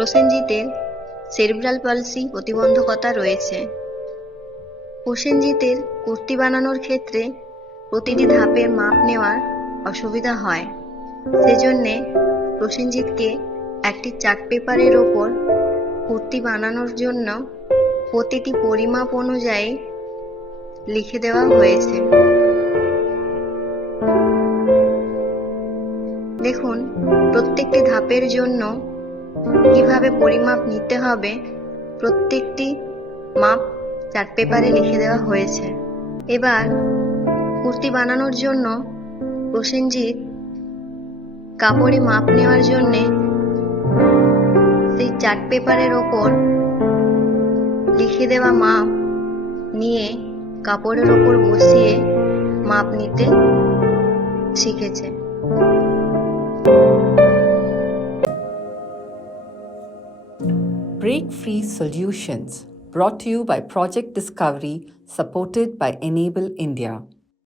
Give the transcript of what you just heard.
প্রসেনজিতের cerebral পলসি প্রতিবন্ধকতা রয়েছে। প্রসেনজিতের কূর্তি বানানোর ক্ষেত্রে প্রতিটি ধাপের মাপ নেওয়ার অসুবিধা হয়। সেজন্যে প্রসেনজিৎকে একটি চার্ট পেপারের ওপর কূর্তি বানানোর জন্য প্রতিটি পরিমাপ অনুযায়ী লিখে দেওয়া হয়েছে। দেখুন প্রত্যেকটি ধাপের জন্য কিভাবে পরিমাপ নিতে হবে প্রত্যেকটি মাপ চার্ট পেপারে লিখে দেওয়া হয়েছে। এবার কূর্তি বানানোর জন্য প্রসেনজিৎ কাপড়ে মাপ নেওয়ার জন্য সেই চার্ট পেপারের ওপর লিখে দেওয়া মাপ নিয়ে কাপড়ের ওপর বসিয়ে মাপ নিতে শিখেছে। Break Free Solutions, brought to you by Project Discovery, supported by Enable India.